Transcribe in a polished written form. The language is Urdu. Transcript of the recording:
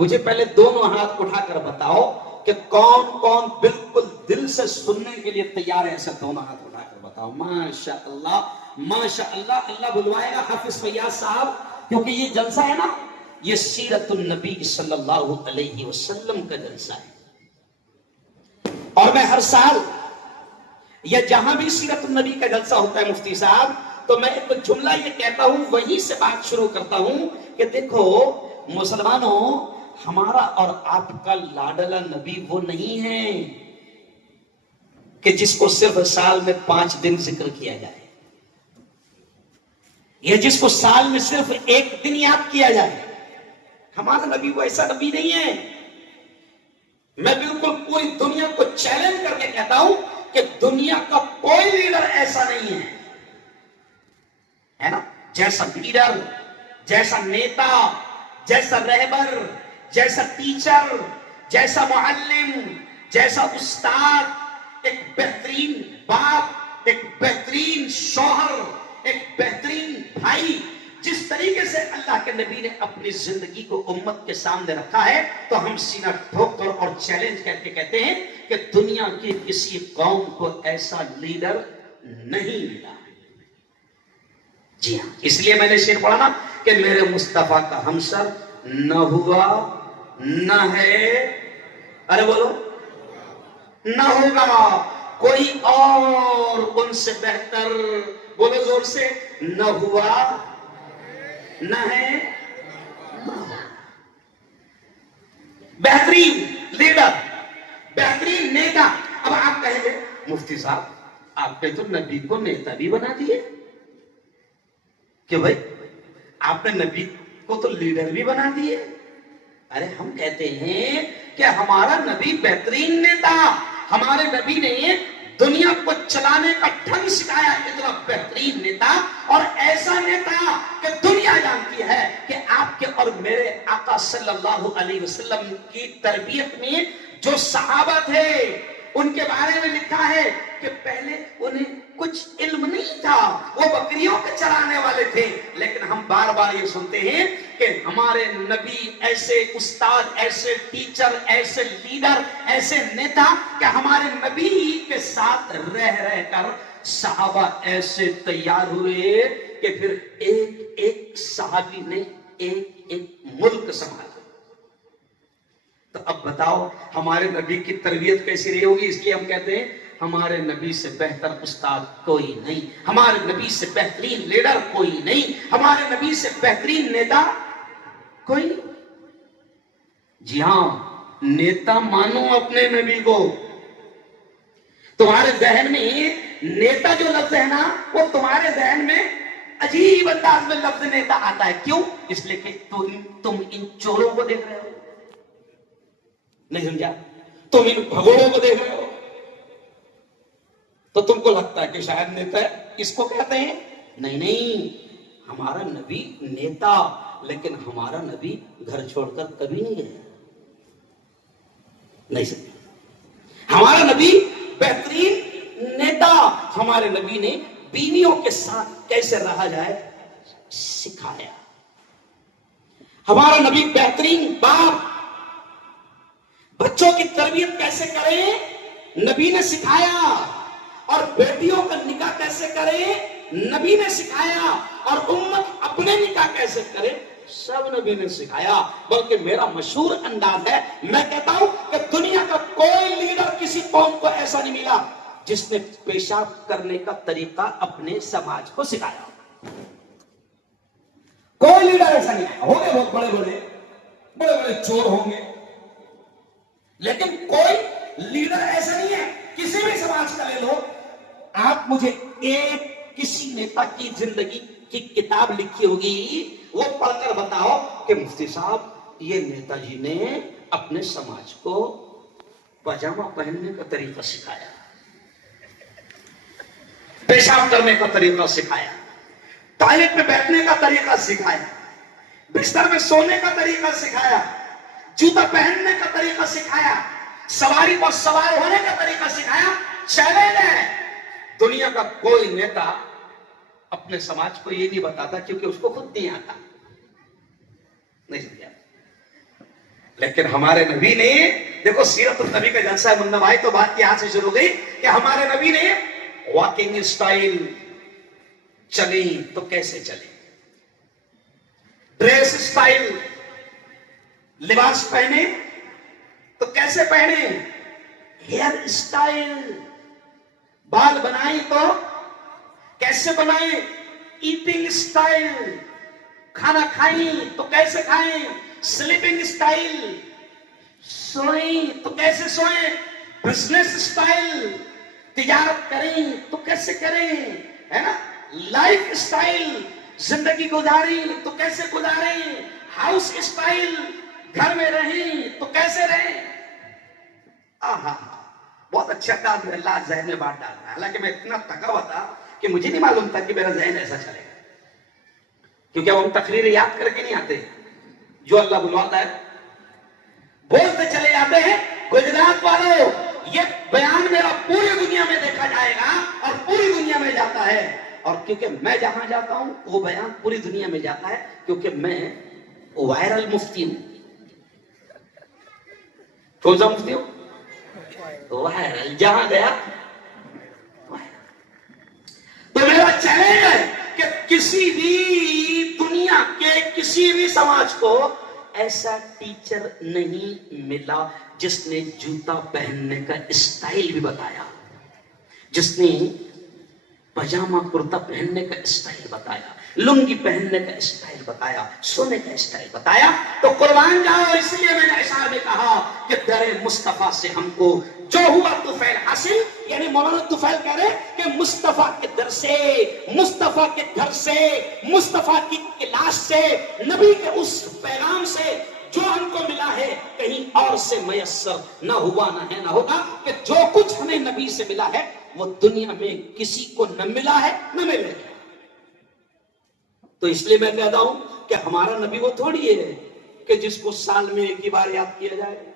مجھے پہلے دونوں ہاتھ اٹھا کر بتاؤ کہ کون کون بالکل دل سے سننے کے لیے تیار ہے؟ ایسے دونوں ہاتھ اٹھا کر بتاؤ. ماشاء اللہ ماشاء اللہ. اللہ بلوائے گا حافظ فیاض صاحب، کیونکہ یہ جلسہ ہے نا، یہ سیرت النبی صلی اللہ علیہ وسلم کا جلسہ ہے. اور میں ہر سال یا جہاں بھی سیرت النبی کا جلسہ ہوتا ہے مفتی صاحب، تو میں ایک جملہ یہ کہتا ہوں، وہیں سے بات شروع کرتا ہوں کہ دیکھو مسلمانوں، ہمارا اور آپ کا لاڈلا نبی وہ نہیں ہے کہ جس کو صرف سال میں 5 دن ذکر کیا جائے، یا جس کو سال میں صرف 1 دن یاد کیا جائے. ہمارا نبی وہ ایسا نبی نہیں ہے. میں بالکل پوری دنیا کو چیلنج کر کے کہتا ہوں کہ دنیا کا کوئی لیڈر ایسا نہیں ہے نا، جیسا لیڈر، جیسا نیتا، جیسا رہبر، جیسا ٹیچر، جیسا معلم، جیسا استاد، ایک بہترین باپ، ایک بہترین شوہر، ایک بہترین بھائی. جس طریقے سے اللہ کے نبی نے اپنی زندگی کو امت کے سامنے رکھا ہے، تو ہم سینہ ٹھوک کر اور چیلنج کر کے کہتے ہیں کہ دنیا کی کسی قوم کو ایسا لیڈر نہیں ملا. جی ہاں، اس لیے میں نے شعر پڑھا نا کہ میرے مصطفیٰ کا ہمسر نہ ہوا نہ ہے، ارے بولو، نہ ہوگا کوئی اور ان سے بہتر. بولو زور سے، نہ ہوا نہ ہے. بہترین لیڈر، بہترین نیتا. اب آپ کہیں گے مفتی صاحب آپ نے تو نبی کو نیتا بھی بنا دیے کہ بھائی آپ نے نبی کو تو لیڈر بھی بنا دیے. ارے ہم کہتے ہیں کہ ہمارا نبی بہترین نیتا، ہمارے نبی نے دنیا کو چلانے کا ڈھنگ سکھایا. اتنا بہترین نیتا اور ایسا نیتا کہ دنیا جانتی ہے کہ آپ کے اور میرے آقا صلی اللہ علیہ وسلم کی تربیت میں جو صحابہ تھے ان کے بارے میں لکھا ہے کہ پہلے انہیں کچھ علم نہیں تھا، وہ بکریوں کے چرانے والے تھے. لیکن ہم بار بار یہ سنتے ہیں کہ ہمارے نبی ایسے استاد، ایسے ٹیچر، ایسے لیڈر، ایسے نیتا کہ ہمارے نبی کے ساتھ رہ رہ کر صحابہ ایسے تیار ہوئے کہ پھر ایک ایک صحابی نے ایک ایک ملک سنبھالا. تو اب بتاؤ ہمارے نبی کی تربیت کیسی رہی ہوگی؟ اس لیے ہم کہتے ہیں ہمارے نبی سے بہتر استاد کوئی نہیں، ہمارے نبی سے بہترین لیڈر کوئی نہیں، ہمارے نبی سے بہترین نیتا کوئی نہیں. جی ہاں، نیتا مانو اپنے نبی کو. تمہارے ذہن میں نیتا جو لفظ ہے نا، وہ تمہارے ذہن میں عجیب انداز میں لفظ نیتا آتا ہے. کیوں؟ اس لیے کہ تم ان چوروں کو دیکھ رہے ہو، نہیں سمجھا؟ تم ان بھگوڑوں کو دیکھ رہے ہو تو تم کو لگتا ہے کہ شاید نیتا ہے اس کو کہتے ہیں. نہیں نہیں، ہمارا نبی نیتا، لیکن ہمارا نبی گھر چھوڑ کر کبھی نہیں گیا. نہیں سمجھا؟ ہمارا نبی بہترین نیتا، ہمارے نبی نے بیویوں کے ساتھ کیسے رہا جائے سکھایا. ہمارا نبی بہترین باپ، بچوں کی تربیت کیسے کریں نبی نے سکھایا، اور بیٹیوں کا نکاح کیسے کریں نبی نے سکھایا، اور امت اپنے نکاح کیسے کرے سب نبی نے سکھایا. بلکہ میرا مشہور انداز ہے، میں کہتا ہوں کہ دنیا کا کوئی لیڈر کسی قوم کو ایسا نہیں ملا جس نے پیشاب کرنے کا طریقہ اپنے سماج کو سکھایا. کوئی لیڈر ایسا نہیں ہے. ہوں گے بہت بڑے بڑے چور ہوں گے، لیکن کوئی لیڈر ایسا نہیں ہے. کسی بھی سماج کا لے لو آپ، مجھے ایک کسی نیتا کی زندگی کی کتاب لکھی ہوگی، وہ پڑھ کر بتاؤ کہ مفتی صاحب یہ نیتا جی نے اپنے سماج کو پاجامہ پہننے کا طریقہ سکھایا، پیشاب کرنے کا طریقہ سکھایا، ٹوائلٹ میں بیٹھنے کا طریقہ سکھایا، بستر میں سونے کا طریقہ سکھایا، جوتا پہننے کا طریقہ سکھایا، سواری پر سوار ہونے کا طریقہ سکھایا. چیلنج ہے، دنیا کا کوئی نیتا اپنے سماج کو یہ نہیں بتاتا کیونکہ اس کو خود نہیں آتا. نہیں سمجھا؟ لیکن ہمارے نبی نے دیکھو سیرت النبی کا جلسہ ہے منا بھائی، تو بات یہاں سے شروع گئی کہ ہمارے نبی نے واکنگ سٹائل چلیں تو کیسے چلیں، ڈریس سٹائل لباس پہنے تو کیسے پہنے، ہیئر سٹائل بال بنائیں تو کیسے بنائیں، ایٹنگ سٹائل کھانا کھائیں تو کیسے کھائیں، سلیپنگ سٹائل سوئیں تو کیسے سوئیں، بزنس سٹائل تجارت کریں تو کیسے کریں، ہے نا، لائف سٹائل زندگی گزاریں تو کیسے گزاریں، ہاؤس سٹائل گھر میں رہیں تو کیسے رہیں۔ آہا بہت اچھا کام ہے، اللہ ذہن میں بات ڈالنا ہے، حالانکہ میں اتنا تھکا ہوا تھا کہ مجھے نہیں معلوم تھا کہ میرا ذہن ایسا چلے گا، کیونکہ ہم تقریریں یاد کر کے نہیں آتے، جو اللہ بلواتا ہے بولتے چلے جاتے ہیں۔ گجرات والوں، یہ بیان میرا پوری دنیا میں دیکھا جائے گا اور پوری دنیا میں جاتا ہے، اور کیونکہ میں جہاں جاتا ہوں وہ بیان پوری دنیا میں جاتا ہے، کیونکہ میں وائرل مفتی ہوں۔ کون سا مفتی ہوں؟ وائرل، جہاں گیا تو میرا چیلنج ہے کہ کسی بھی دنیا کے کسی بھی سماج کو ایسا ٹیچر نہیں ملا جس نے جوتا پہننے کا اسٹائل بھی بتایا، جس نے پجامہ کرتا پہننے کا اسٹائل بتایا، لنگی پہننے کا اسٹائل بتایا، سونے کا اسٹائل بتایا۔ تو قربان جاؤ، اس لیے میں نے اشعار میں کہا کہ در مصطفیٰ سے ہم کو جو ہوا طفیل حاصل، یعنی مولانا طفیل کہہ رہے کہ مصطفیٰ کے در سے، مصطفیٰ کے گھر سے، مصطفیٰ کی کلاس سے، نبی کے اس پیغام سے جو ہم کو ملا ہے کہیں اور سے میسر نہ ہوا نہ ہے نہ ہوگا، کہ جو کچھ ہمیں نبی سے ملا ہے وہ دنیا میں کسی کو نہ ملا ہے نہ ملے گا۔ تو اس لیے میں کہتا ہوں کہ ہمارا نبی وہ تھوڑی ہے کہ جس کو سال میں ایک ہی بار یاد کیا جائے،